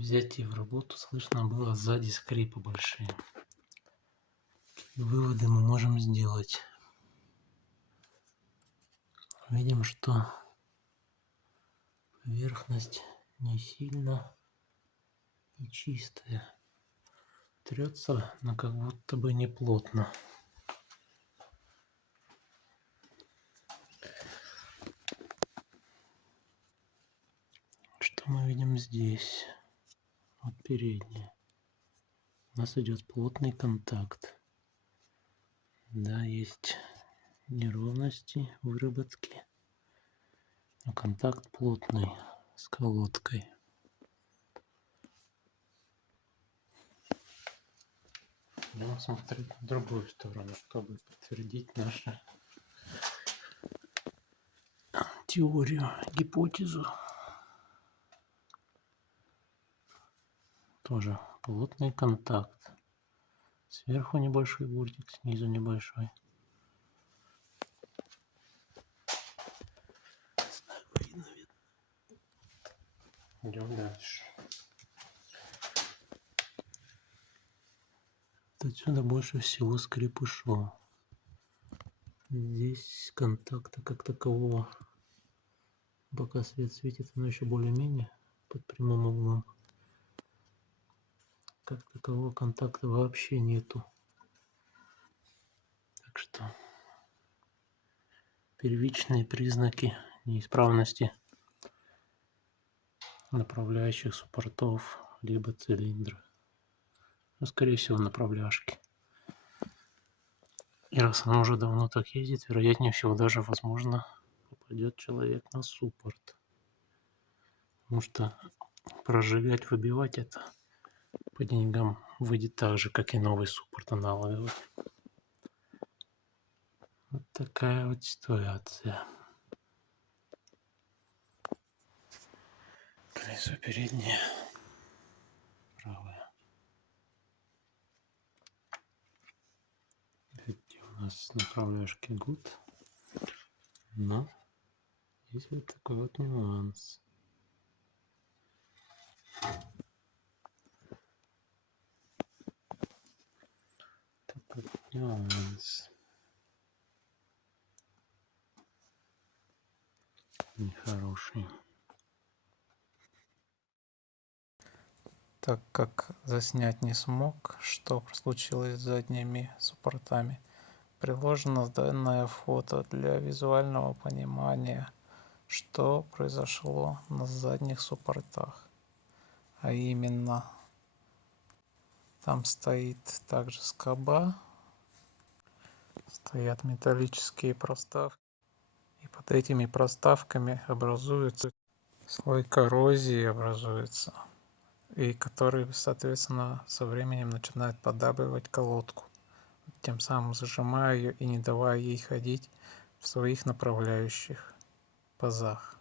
взятии в работу слышно было сзади скрипы большие. Какие выводы мы можем сделать? Видим, что поверхность не сильно и чистая. Трется, но как будто бы не плотно. Что мы видим здесь? Вот передняя. У нас идет плотный контакт. Да, есть неровности, выработки, но контакт плотный с колодкой. Будем смотреть на другую сторону, чтобы подтвердить нашу теорию, гипотезу. Тоже плотный контакт. Сверху небольшой бортик, снизу небольшой. Идем дальше. Отсюда больше всего скрип ушел. Здесь контакта как такового, пока свет светит, оно еще более-менее под прямым углом. Как такового контакта вообще нету. Так что первичные признаки неисправности направляющих суппортов либо цилиндра. Ну, скорее всего, направляшки. И раз оно уже давно так ездит, вероятнее всего даже, возможно, попадет человек на суппорт. Потому что прожигать, выбивать это по деньгам выйдет так же, как и новый суппорт аналоговый. Вот такая вот ситуация. Колесо переднее, правое. Видите, у нас направляшки good, но есть вот такой вот нюанс. Такой нюанс. Нехороший. Так как заснять не смог, что случилось с задними суппортами, приложено данное фото для визуального понимания, что произошло на задних суппортах. А именно, там стоит также скоба, стоят металлические проставки, и под этими проставками образуется слой коррозии, и который, соответственно, со временем начинает поддавливать колодку, тем самым зажимая ее и не давая ей ходить в своих направляющих пазах.